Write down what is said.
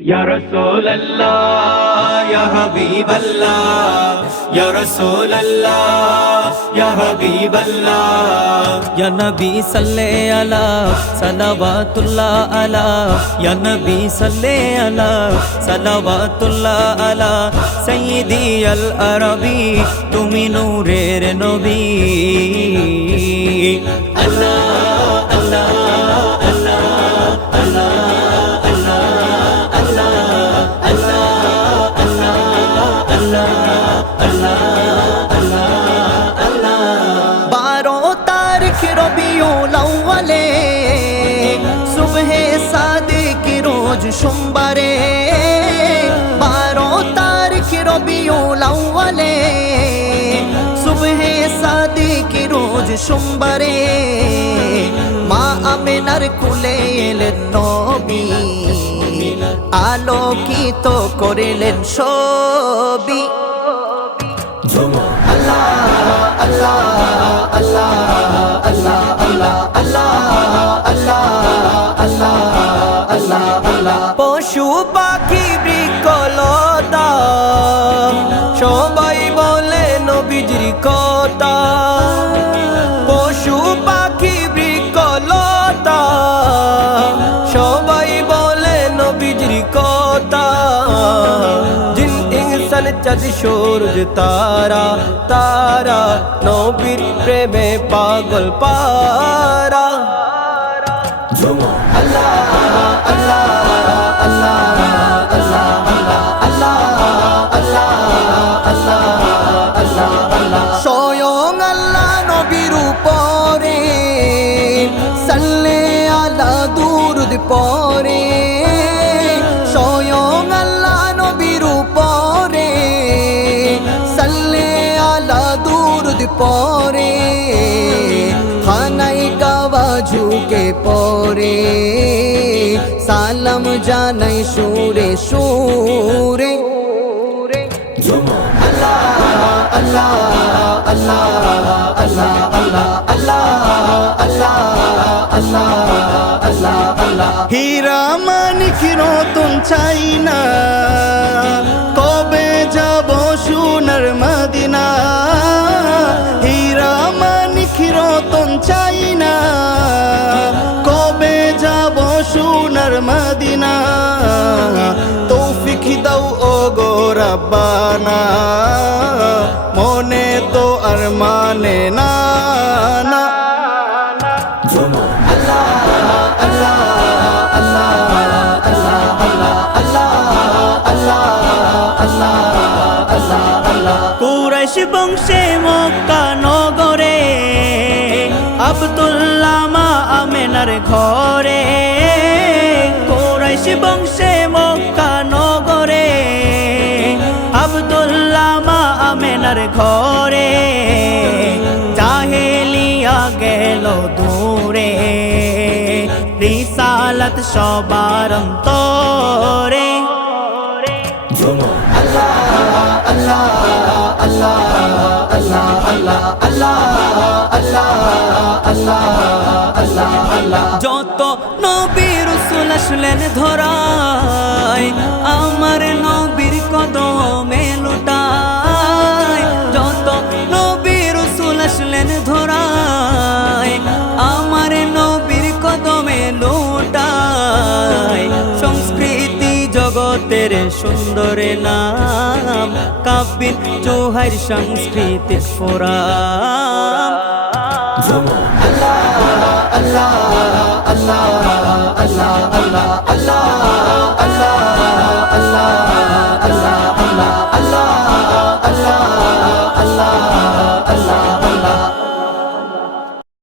Ya Rasulallah, Ya Habiballah, Ya Rasulallah, Ya Habiballah, Ya Nabi salli ala salawatullah ala, Ya Nabi salli ala salawatullah ala, Sayyidi al-Arabi tumi নূরের নবী। আল্লাহ আল্লাহ রবিউল আউয়ালে সুবহে সাদিক রোজ সোমবারে, 12 তারিখ রবিউল আউয়ালে সুবহে সাদিক রোজ সোমবারে, মা আমিনার কুলে এলেন নবী, আলোকিত করিলেন সবই। আল্লাহ আল্লাহ আল্লাহ আল্লাহ আল্লাহ আল্লাহ আল্লাহ আল্লাহ আল্লাহ। পশু পাখি বৃক্ষলতা সবাই বলে নবীজির কথা, পশু পাখি বৃক্ষলতা সবাই বলে নবীজির কথা, চাঁদ সূরজ তারা তারা নবীর প্রেমে পাগল পারা। আল্লাহ আল্লাহ আল্লাহ আল্লাহ আল্লাহ আল্লাহ আল্লাহ আল্লাহ আল্লাহ। স্বয়ং আল্লাহ নবীর উপরে সাল্লে আলা দুরুদ পড়ে, স্বয়ং আল্লাহ নবীর উপরে সাল্লে আলা দুরুদ পড়ে, খানাই কাবা ঝুঁকে পড়ে সালাম জানাই সুরে সুরে। আল্লাহ আল্লাহ আল্লাহ আল্লাহ আল্লাহ আল্লাহ আল্লাহ আল্লাহ আল্লাহ। হীরা মানিক রতন চাই না, কবে যাব সোনার মদিনা, হীরা মানিক রতন চাই না, কবে যাব সোনার মদিনা, তৌফিক দাও ও গো রাব্বানা, মনে তো আর মানে না না। আল্লাহ আল্লাহ আল্লাহ আল্লাহ আল্লাহ আল্লাহ আল্লাহ আল্লাহ আল্লাহ। কুরাইশ বংশে মক্কা নগরে আব্দুল্লাহ মা আমেনার ঘরে, কুরাইশ বংশে মক্কা নগরে আব্দুল্লাহ মা আমেনার ঘরে, জাহেলিয়া গেল দূরে রিসালাত সবার অন্তরে। আল্লাহ আল্লাহ আল্লাহ আল্লাহ আল্লাহ আল্লাহ আল্লাহ আল্লাহ আল্লাহ আল্লাহ। যত নবী রাসূল আসলেন ধরায় আমার নবীর কদমে লুটায়, যত নবী রাসূল আসলেন ধরায় আমার নবীর কদমে লুটায়, সংস্কৃতি জগতের সুন্দর নাম কাব্যিক জোহার সাংস্কৃতিক ফোরাম। আল্লাহ আল্লাহ আল্লাহ